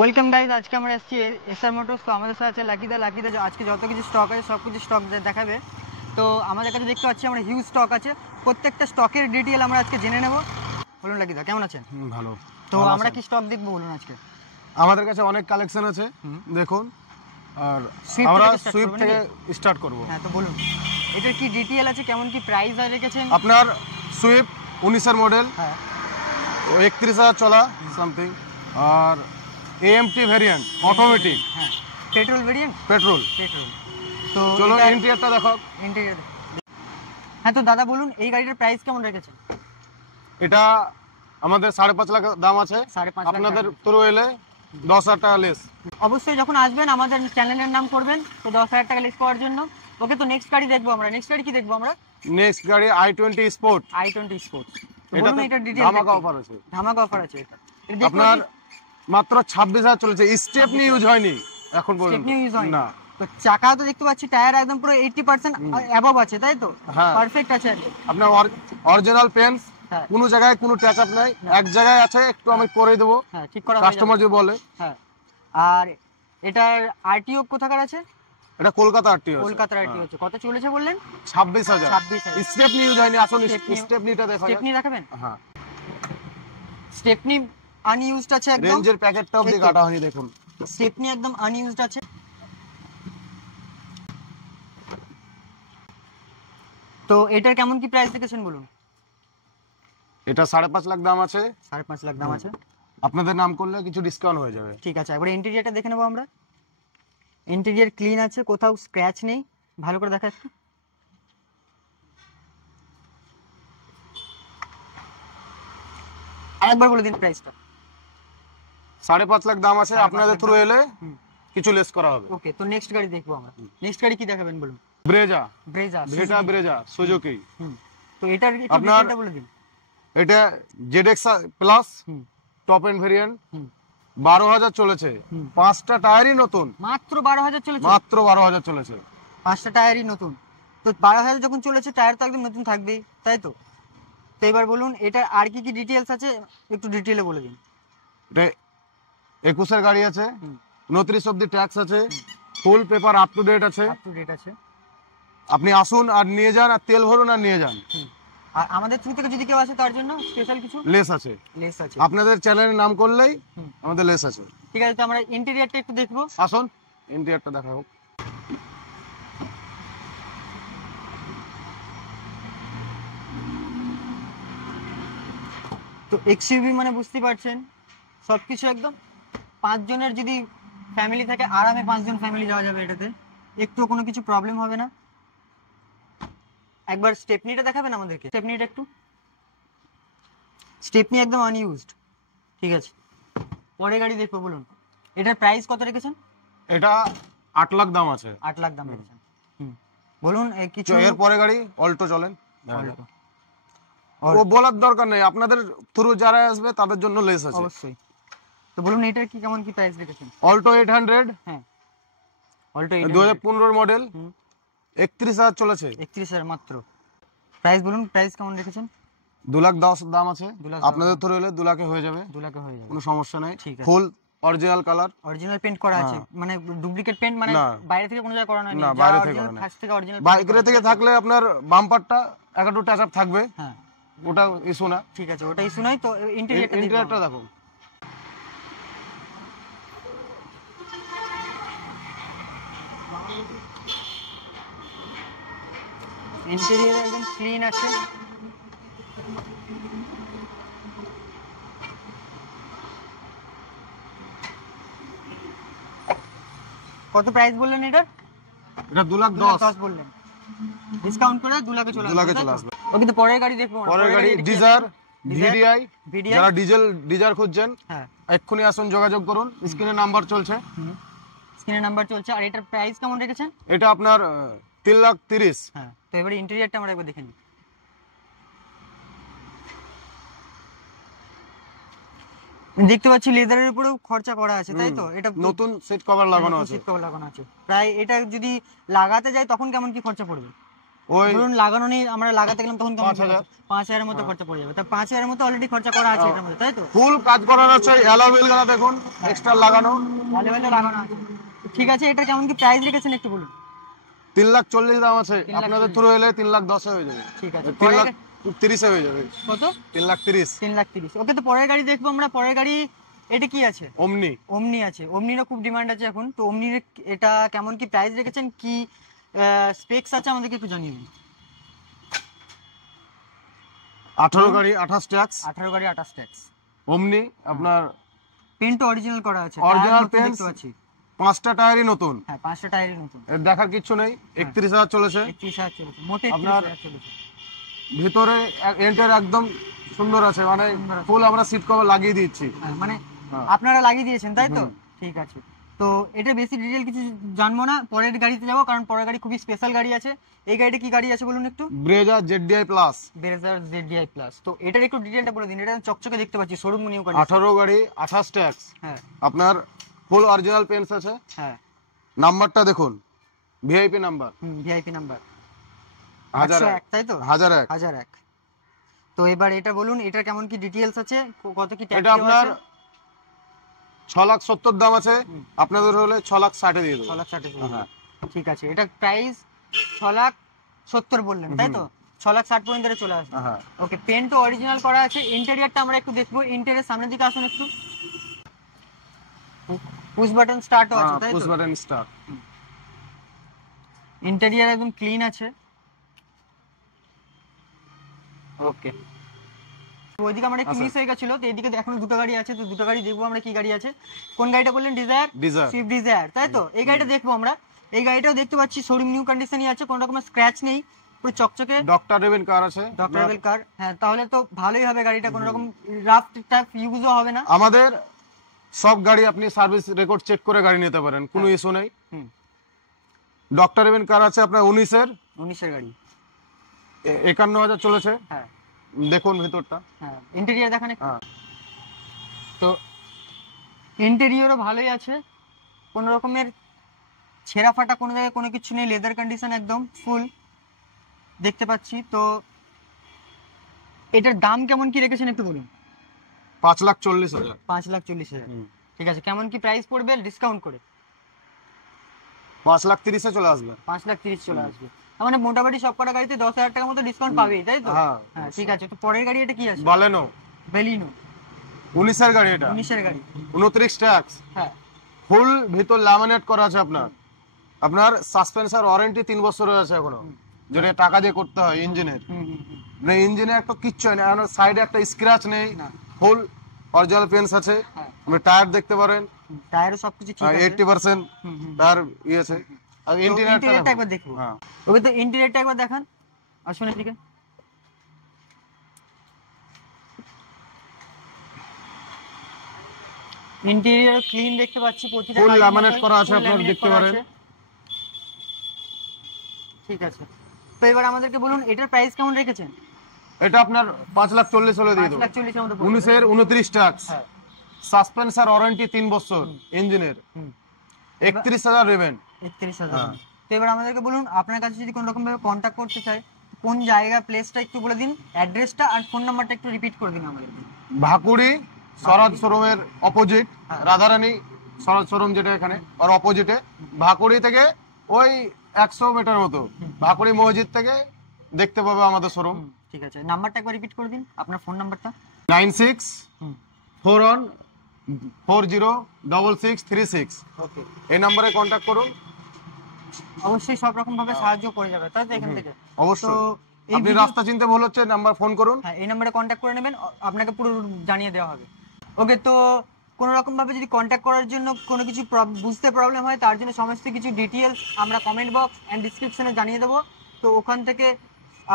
Welcome guys, আজকে আমরা এসেছি এসআর মোটরস। তো আমাদের সাথে আছে লাকিদা আজকে যত কিছু স্টক আছে সব কিছু স্টক দেখাবে। তো আমাদের কাছে দেখতে পাচ্ছি আমরা হিউজ স্টক আছে, প্রত্যেকটা স্টকের ডিটেল আমরা আজকে জেনে নেব। বলুন লাকিদা, কেমন আছেন? ভালো। তো আমরা কি স্টক দেখবো বলুন আজকে? আমাদের কাছে অনেক কালেকশন আছে, দেখুন। আর আমরা সুইফট থেকে স্টার্ট করব। হ্যাঁ, তো বলুন এটার কি ডিটেল আছে, কেমন কি প্রাইস রেখেছেন? আপনার সুইফট 19 এর মডেল, হ্যাঁ 31,000 চলা সামথিং। আর এএমটি ভেরিয়েন্ট অটোমেটিক, হ্যাঁ পেট্রোল ভেরিয়েন্ট, পেট্রোল। তো চলো ইন্টেরিয়রটা দেখো। ইন্টেরিয়র, হ্যাঁ। তো দাদা বলুন এই গাড়িটার প্রাইস কেমন রেখেছেন? এটা আমাদের 5.5 লাখ দাম আছে। 5.5 লাখ আপনাদের থ্রু এলে 10,000 টাকা লেস। অবশ্যই যখন আসবেন আমাদের চ্যানেলের নাম করবেন, তো 10,000 টাকা লেস পাওয়ার জন্য। ওকে, তো নেক্সট গাড়ি দেখবো আমরা। নেক্সট গাড়ি কি দেখবো আমরা? নেক্সট গাড়ি i20 স্পোর্ট। i20 স্পোর্ট, বলুন এটার ডিটেইলস। ধামাকা অফার আছে, ধামাকা অফার আছে। এটা আপনার মাত্র 26,000 চলেছে। স্টেপনি ইউজ হয়নি এখন পর্যন্ত। স্টেপনি ইউজ হয়নি না। তো চাকা তো দেখতে পাচ্ছি টায়ার একদম পুরো 80% অ্যাবভ আছে, তাই তো? হ্যাঁ, পারফেক্ট আছে। আপনার অরিজিনাল পেন্স, হ্যাঁ, কোনো জায়গায় কোনো টাচ আপ নাই, এক জায়গায় আছে, একটু আমি করে দেবো। হ্যাঁ ঠিক করা কাস্টমার যদি বলে। হ্যাঁ, আর এটার আরটিও কোথাকার আছে? এটা কলকাতা আরটিও, কলকাতার আরটিও আছে। কত চলেছে বললেন? 26,000। 26,000। স্টেপনি ইউজ হয়নি। আসুন স্টেপনিটা দেখো। স্টেপনি দেখাবেন? হ্যাঁ, স্টেপনি আনইউজড আছে একদম। রেঞ্জের প্যাকেটটা অবধি কাটা হয়নি, দেখুন। স্টেপনি একদম আনইউজড আছে। তো এটার কেমন কি প্রাইস রেখেছেন বলুন? এটা 5.5 লাখ দাম আছে। 5.5 লাখ দাম আছে। আপনাদের নাম করলে কিছু ডিসকাউন্ট হয়ে যাবে। ঠিক আছে, একবার ইন্টেরিয়রটা দেখে নেবো আমরা। ইন্টেরিয়র ক্লিন আছে, কোথাও স্ক্র্যাচ নেই। ভালো করে দেখা একটু। আরেকবার বলে দিন প্রাইসটা। 5.5 লাখ দাম আছে। আপনাদের থ্রু এলে কিছু লেস করা হবে। ওকে, তো নেক্সট গাড়ি দেখবো আমরা। নেক্সট গাড়ি কি দেখাবেন বলুন? Brezza Suzuki. তো এটার আপনার ডিটেইলটা বলে দিন। এটা ZX plus top and variant, 12,000 চলেছে। 5টা টায়ারই নতুন। মাত্র 12,000 চলেছে? মাত্র 12,000 চলেছে। 5টা টায়ারই নতুন। তো 12,000 যখন চলেছে, টায়ার তো একদম নতুন থাকবেই, তাই তো? তো এবার বলুন এটা আর কি কি ডিটেইলস আছে, একটু ডিটেইলে বলে দিন। এটা 21 এর গাড়ি আছে, 29 অব্দি ট্যাক্স আছে, full paper up to date আছে। আপনি আসুন আর নিয়ে যান, আর তেল ভরুন আর নিয়ে যান। আর আমাদের থ্রু থেকে যদি কেউ আসে তার জন্য স্পেশাল কিছু লেস আছে। আপনাদের চ্যানেলের নাম করলেই আমাদের লেস আছে। ঠিক আছে, তো আমরা ইন্টেরিয়রটা একটু দেখবো। আসুন ইন্টেরিয়রটা দেখা হোক। তো এক্সইউভি মানে বুঝতে পারছেন, সবকিছু একদম 5 জনের যদি ফ্যামিলি থাকে, আরামে 5 জন ফ্যামিলি যাওয়া যাবে এটাতে, একটু কোনো কিছু প্রবলেম হবে না। একবার স্টেপনিটা দেখাবেন আমাদেরকে? স্টেপনিটা একটু। স্টেপনি একদম আনইউজড। ঠিক আছে, পরে গাড়ি দেখবো। বলুন এটার প্রাইস কত রেখেছেন? এটা 8 লাখ দাম আছে। 8 লাখ দাম রেখেছেন। বলুন কিছু এর পরে গাড়ি অল্টো চলেন। অল্টো ও বলার দরকার নেই, আপনাদের থ্রু যারা আসবে তাদের জন্য লেস আছে অবশ্যই। তো বলুন এটার কি কেমন কি প্রাইস রেখেছেন? অল্টো 800। হ্যাঁ, অল্টো 2015 মডেল, 31,000 চলেছে। 31,000 মাত্র। প্রাইস বলুন, প্রাইস কেমন রেখেছেন? 2,10,000 দাম আছে। আপনাদের থ্রু এলে 2 লাখে হয়ে যাবে। 2 লাখে হয়ে যাবে, কোনো সমস্যা নেই। ঠিক আছে। ফুল অরিজিনাল কালার, অরিজিনাল পেইন্ট করা আছে, মানে ডুপ্লিকেট পেইন্ট মানে বাইরে থেকে কোনো জায়গায় করানো নেই? না, বাইরে থেকে করানো নেই। ফার্স্ট থেকে অরিজিনাল বাইরে থেকে থাকলে আপনার বাম্পারটা একটু টাচ আপ থাকবে। হ্যাঁ, ওটা ইস্যু না। ঠিক আছে, ওটা ইস্যু নাই। তো ইন্টেরিয়রটা দেখো। ইন্টেরিয়র একদম ক্লিন আছে। কত প্রাইস বললেন এটার? এটা 2,10,000 বললেন, ডিসকাউন্ট করে 2 লাখে চলে আসবে। 2 লাখে চলে আসবে। ওকে, তো পরের গাড়ি দেখবো। পরের গাড়ি ডিজার ভিডিআই। VDI যারা ডিজার খুঁজছেন, হ্যাঁ এক্ষুনি আসুন, যোগাযোগ করুন। স্ক্রিনে নাম্বার চলছে। স্ক্রিনে নাম্বার চলছে। আর এটার প্রাইস কেমন রেখেছেন? এটা আপনার 3,30,000। হ্যাঁ, তো এবারে ইন্টেরিয়রটা আমরা একবার দেখে নিই। দেখতে পাচ্ছি লেদারের উপরেও খরচা করা আছে, তাই তো? এটা নতুন সিট কভার লাগানো আছে। সিট কভার লাগানো আছে। প্রায় এটা যদি লাগাতে যায় তখন কেমন কি খরচা পড়বে? ওই ধরুন লাগানো নেই, আমরা লাগাতে গেলাম তখন 5,000 5,000 মতো খরচা পড়ে যাবে। তা 5,000 মতো অলরেডি খরচা করা আছে এটার মধ্যে, তাই তো? ফুল কাজ করানো আছে, অ্যালোভেল গালা দেখুন এক্সট্রা লাগানো। লেভেলে লাগানো আছে। ঠিক আছে, এটা কেমন কি প্রাইস রেখেছেন একটু বলুন। 3,40,000 দাম আছে, 3,40,000 আপনাদের থ্রু এলে 3,10,000 হয়ে যাবে। ঠিক আছে। 3,30,000 হয়ে যাবে। কত? 3,30,000। 3,30,000। ওকে, তো পরের গাড়ি দেখবো আমরা। পরের গাড়ি এটা কি আছে? অমনি। ওমনি আছে। ওমনিরও খুব ডিমান্ড আছে এখন। তো ওমনির এটা কেমন কি প্রাইস রেখেছেন, কি স্পেকস আছে আমাদেরকে একটু জানিয়ে দিন। 18 গাড়ি 28 ট্যাক্স। 18 গাড়ি 28 ট্যাক্স। অমনি আপনার পেন্ট অরিজিনাল করা আছে, অরিজিনাল টায়ার নতুন পেন্ট, দেখতে পাচ্ছি। 5টা টায়ারই নতুন। হ্যাঁ, 5টা টায়ারই নতুন। এর দেখার কিছু নেই। 31,000 চলেছে। 31,000 চলেছে, মোটে আপনার 31,000 চলেছে। ভিতরে এন্টার একদম সুন্দর আছে, মানে সুন্দর আছে। ফুল আমরা সিট কভার লাগিয়ে দিচ্ছি। হ্যাঁ, মানে হ্যাঁ। আপনারা লাগিয়ে দিয়েছেন, তাই তো? ঠিক আছে। তো এটা বেশি ডিটেল কিছু জানবো না, পরের গাড়িতে যাবো, কারণ পরের গাড়ি খুবই স্পেশাল গাড়ি আছে। এই গাড়িটা কি গাড়ি আছে বলুন একটু। Brezza ZDI plus. ব্রেজার ZDI প্লাস। তো এটার একটু ডিটেলটা বলে দিন। এটা চকচকে দেখতে পাচ্ছি, শোরুম নিউ কন্ডিশন। 18 গাড়ি 28 ট্যাক্স। হ্যাঁ আপনার ফুল অরিজিনাল পেন্টস আছে। হ্যাঁ। নাম্বারটা দেখুন, ভিআইপি নাম্বার। ভিআইপি নাম্বার 1001, তাই তো? 1001। 1001। তো এবার এটা বলুন, এটা কেমন কি ডিটেইলস আছে, কত কি ট্যাক্স এটা আপনার 6,70,000 দাম আছে, আপনাদের হলে 6,60,000 দিয়ে দেবো। 6,60,000। হ্যাঁ। ঠিক আছে, এটা প্রাইস 6,70,000 বললেন, তাই তো? 6,60,000 পর্যন্ত চলে আসবে। হ্যাঁ। ওকে, পেন্ট তো অরিজিনাল করা আছে। ইন্টেরিয়রটা আমরা একটু দেখবো। ইন্টেরিয়র সামনের দিকে আসুন একটু। পুশ বাটন স্টার্টও আছে, তাই পুশ তো? Button start. ইন্টেরিয়র একদম ক্লিন আছে। ওকে, ওইদিকে আমরা একটু মিস হয়ে গেছিল, তো এদিকে এখনো দুটো গাড়ি আছে। তো দুটো গাড়ি দেখবো আমরা, কি গাড়ি আছে। কোন গাড়িটা বললেন? ডিজায়ার। ডিজায়ার। সুইফট ডিজায়ার, তাই তো? এই গাড়িটা দেখবো আমরা। এই গাড়িটাও দেখতে পাচ্ছি শোরুম নিউ কন্ডিশনই আছে, কোনো রকমের স্ক্র্যাচ নেই, পুরো চকচকে। ডক্টর রেভেন কার আছে। ডক্টর রেবেল কার। হ্যাঁ, তাহলে তো ভালোই হবে গাড়িটা, কোনো রকম রাফ টাফ ইউজও হবে না। আমাদের সব গাড়ি আপনি সার্ভিস রেকর্ড চেক করে গাড়ি নিতে পারেন, কোনো ইস্যু নেই। হুম। ডক্টর রেভেন কার আছে আপনার 19-এর 19-এর গাড়ি। 51,000 চলেছে। হ্যাঁ দেখুন ভিতরটা। হ্যাঁ, ইন্টেরিয়র দেখান একটু। হ্যাঁ। তো ইন্টেরিয়রও ভালোই আছে, কোনো রকমের ছেঁড়া ফাটা কোনো জায়গায় কোনো কিছু নেই, লেদার কন্ডিশন একদম ফুল দেখতে পাচ্ছি। তো এটার দাম কেমন কি রেখেছেন একটু বলুন। 5,40,000। 5,40,000। ঠিক আছে, কেমন কি প্রাইস পড়বে ডিসকাউন্ট করে? 5,30,000 চলে আসবে। 5,30,000 চলে আসবে। তার মানে মোটামুটি সব কটা গাড়িতে 10,000 টাকা মতো ডিসকাউন্ট পাবেই, তাই তো? হ্যাঁ। হ্যাঁ, ঠিক আছে। তো পরের গাড়ি এটা কি আছে? বালেনো বেলিনো। 19-এর গাড়ি, এটা 19-এর গাড়ি। 29 ট্যাক্স। হ্যাঁ। ফুল ভিতর ল্যামিনেট করা আছে আপনার। আপনার সাসপেন্সার ওয়ারেন্টি 3 বছরের আছে এখনো, যেটা টাকা দিয়ে করতে হয় ইঞ্জিনের। মানে ইঞ্জিনে একটা কিচ্ছু হয় না, সাইডে একটা স্ক্র্যাচ নেই, না। ফুল অরিজিনাল পেন্স আছে। হ্যাঁ। আপনি টায়ার দেখতে পারেন, টায়ারও সবকিছু ঠিক আছে। 80% টায়ার ইয়ে আছে। আর ইন্টেরিয়রটা ইন্টেরিয়রটা একবার দেখবো। হ্যাঁ। ওকে, তো ইন্টেরিয়রটা একবার দেখান, আসুন এদিকে। ইন্টেরিয়র ক্লিন দেখতে পাচ্ছি, প্রতিটা ফুল গাড়ির ল্যামিনেট মতোই করা আছে, full আপনারা laminate দেখতে করা পারেন। আছে। ঠিক আছে, তো এবার আমাদেরকে বলুন এটার প্রাইস কেমন রেখেছেন? এটা আপনার 5,40,000 হলে দিয়ে দেবো। 5,40,000 মতো পড়বে। 19-এর 29 ট্যাক্স। হ্যাঁ। সাসপেন্সার ওয়ারেন্টি 3 বছর ইঞ্জিনের। 31,000 রেভেন। 31,000। হ্যাঁ। তো এবার আমাদেরকে বলুন, আপনার কাছে যদি কোনো রকম ভাবে কন্ট্যাক্ট করতে চাই, কোন জায়গা, প্লেসটা একটু বলে দিন, অ্যাড্রেসটা আর ফোন নাম্বারটা একটু রিপিট করে দিন আমাদের। ভাকুড়ি স্বরাজ শোরুমের অপোজিট, হ্যাঁ। রাধারানী স্বরাজ শোরুম যেটা এখানে, আর অপোজিটে। ভাকুড়ি থেকে ওই 100 মিটার মতো, ভাকুড়ি মসজিদ থেকে দেখতে পাবে আমাদের শোরুম। ঠিক আছে, নাম্বারটা একবার রিপিট করে দিন, আপনার ফোন নাম্বারটা। 9641406636। ওকে, এই নাম্বারে কন্ট্যাক্ট করুন। অবশ্যই সব রকম ভাবে সাহায্য করে যাবে, তাই তো এখান থেকে? অবশ্যই। তো এই আপনি ভিডিও- রাস্তা চিনতে ভুল হচ্ছে, নাম্বার ফোন করুন। হ্যাঁ, এই নাম্বারে কন্ট্যাক্ট করে নেবেন, আপনাকে পুরো জানিয়ে দেওয়া হবে। ওকে, তো কোনো রকম ভাবে যদি কন্ট্যাক্ট করার জন্য কোনো কিছু বুঝতে প্রবলেম হয়, তার জন্য সমস্ত কিছু ডিটেলস আমরা কমেন্ট বক্স অ্যান্ড ডিসক্রিপশনে জানিয়ে দেবো, তো ওখান থেকে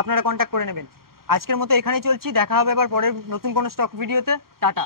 আপনারা কন্ট্যাক্ট করে নেবেন। আজকের মতো এখানেই চলছি, দেখা হবে এবার পরের নতুন কোনো স্টক ভিডিওতে। টাটা।